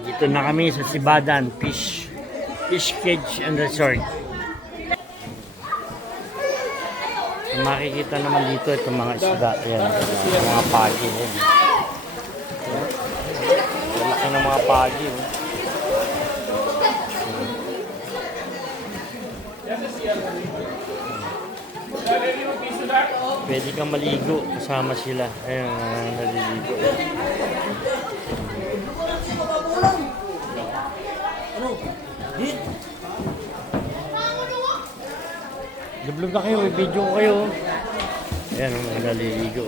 Dito na kami sa Sibadan Fish Cage and Resort. Ang makikita naman dito itong mga isda. Yan, mga pagi. Laki ng mga pagi. Pwede kang maligo kasama sila. Ayun, naliligo. Dublog na kayo, i-video ko kayo. Ayan, naliligo.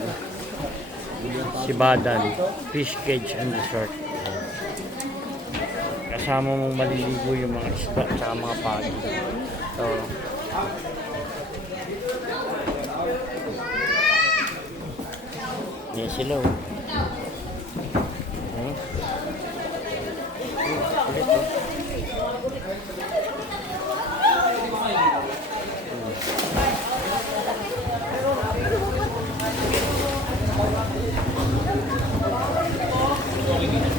Sibadan Fish Cage and Resort. Kasama mong maliligo yung mga isda at mga pagi. So, yan sila. Ulit,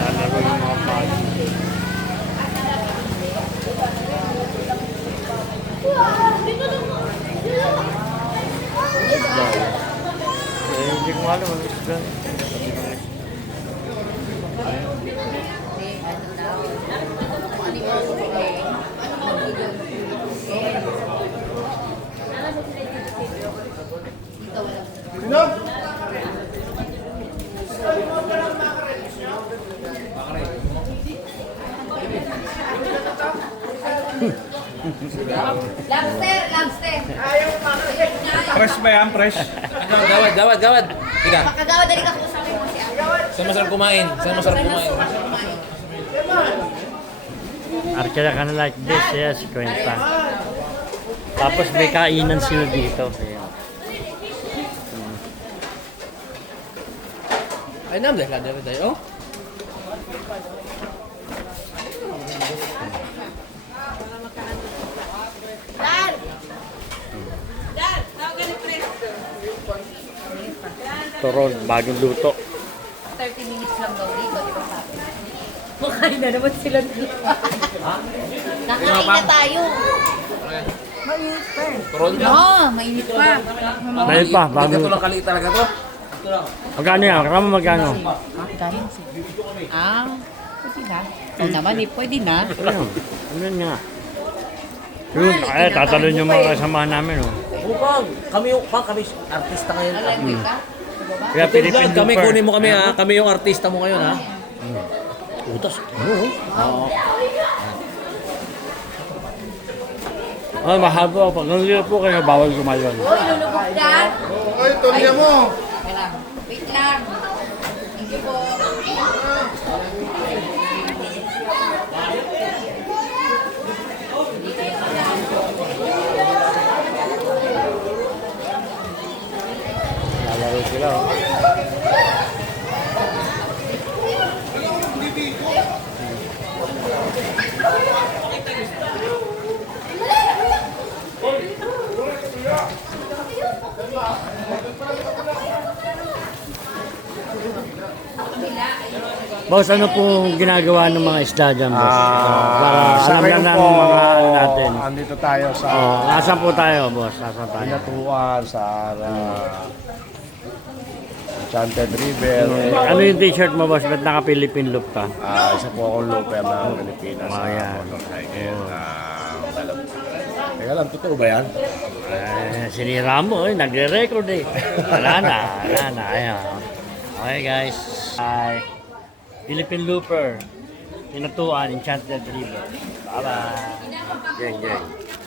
lalaro yung mga pagi. Hindi ko alam ang isda. Lobster. Fresh ba yan? Fresh? Gawad. Tiga. Makagawa dali ka po sa akin mo siya. Saan masarap kumain? Arkela ka na like this, yes, kwenta. Tapos may kainan sila dito. Ayan. Ay, dahil tayo. Turon, bagong luto. 30 minutes lang daw dito, di ba sabi? Makain na naman sila dito. Nakain na tayo. Mainit pa eh. Turon na. Oo, mainit pa. Dahil pa, Ito bagong lang kaliit talaga to. Magkano yan? Karama magkano? Kain siya. Pwede na. Oo naman eh, pwede na. Ayun, ano yun nga? Yun, ay, tatalon yung mga kasamahan namin, oh. Kami artista ngayon. Alam mo ka? Kaya Philippine Kami Looper. kunin mo kami ha. Kami yung artista mo ngayon ha. Utas. Oo. Ay, mahaba. Pag nandiyo po kayo, bawal kumayon. Uy, lulubog ka. Ay, tuloy mo! Wait lang. Thank you po. Lalaro sila, oh. Boss, ano po ginagawa ng mga isda dyan, boss? Para sa alam ngayon na po, ng mga ano natin. andito tayo sa Nasaan po tayo, boss? Nasaan tayo? Pinatuan, sa Enchanted River. Ano yung t-shirt mo, boss? Ba't naka-Philippine loop ka? Isa po akong looper ng Pilipinas sa Ayan. motorcycle. Teka lang, totoo ba yan? Sinira mo, nagre-record eh. Wala na. Ayan. Okay, guys. Hi. Philippine Looper. Pinatuan, Enchanted River. Bye-bye. Gang.